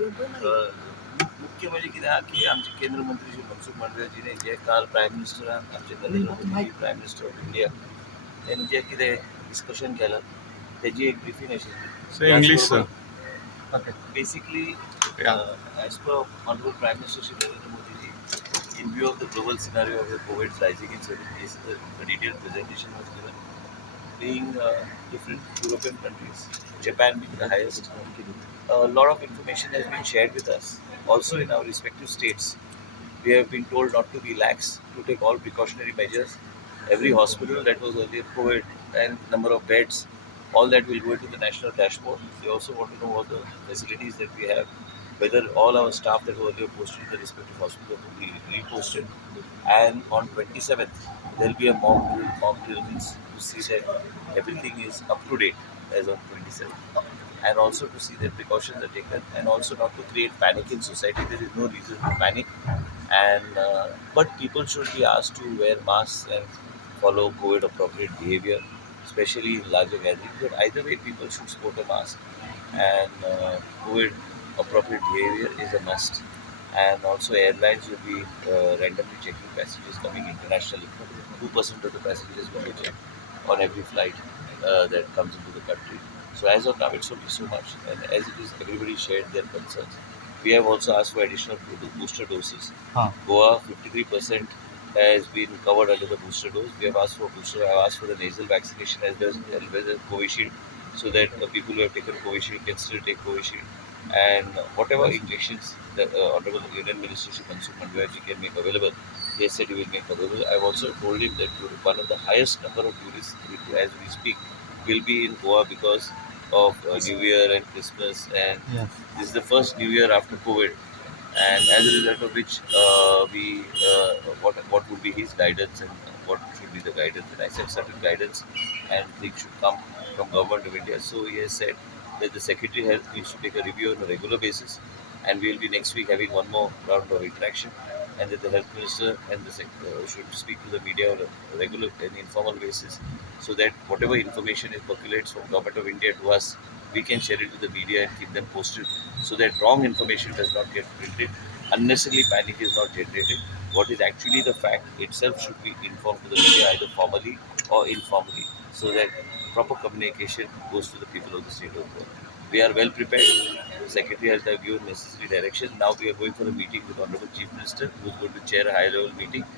मुख्य म्हणजे कितें आहा की आमचे केंद्र मंत्री श्री मनसुख मांडवियाजीने जे काल प्रायम मिनिस्टरान आमचे Narendra Modi prime minister of India त्यांनी जे कितें डिस्कशन केलं त्याची एक ब्रिफिंग आशिल्ली English sir basically as per honorable prime minister Shri Narendra Modi ji in view of the global scenario of the COVID rising in certain cases a detailed presentation was given being different European countries, Japan being the highest. A lot of information has been shared with us. Also, in our respective states, we have been told not to be lax, to take all precautionary measures. Every hospital that was earlier COVID and number of beds, all that will go into the national dashboard. They also want to know all the facilities that we have, whether all our staff that were earlier posted in the respective hospitals will be reposted. And on 27th, there will be a mock drill means to see that everything is up to date as on 27th. And also to see that precautions are taken and also not to create panic in society. There is no reason to panic. And but people should be asked to wear masks and follow COVID appropriate behavior, especially in larger gatherings. But either way, people should sport a mask and COVID appropriate behavior is a must. And also airlines will be randomly checking passengers coming internationally. 2% of the passengers will be checked on every flight that comes into the country. So as of now, it's only so much. And as it is, everybody shared their concerns. We have also asked for additional booster doses. Goa, 53% has been covered under the booster dose. We have asked for booster. I have asked for the nasal vaccination as well as Covishield, so that people who have taken Covishield can still take Covishield. And whatever injections the Honorable Union Minister Shri Mansoor Mandviyaji can make available, they said he will make available. I've also told him that one of the highest number of tourists as we speak will be in Goa because of New Year and Christmas, and this is the first New Year after COVID. And as a result of which, we what would be his guidance and what should be the guidance? And I said certain guidance and things should come from government of India. So he has said that the Secretary Health needs to take a review on a regular basis, and we will be next week having one more round of interaction, and that the Health Minister and the should speak to the media on a regular and informal basis, so that whatever information is percolates from government of India to us, we can share it to the media and keep them posted, so that wrong information does not get printed, unnecessarily panic is not generated. What is actually the fact itself should be informed to the media either formally or informally, so that proper communication goes to the people of the state of Goa. We are well prepared. Secretary has given necessary direction. Now we are going for a meeting with Honorable Chief Minister, who is going to chair a high-level meeting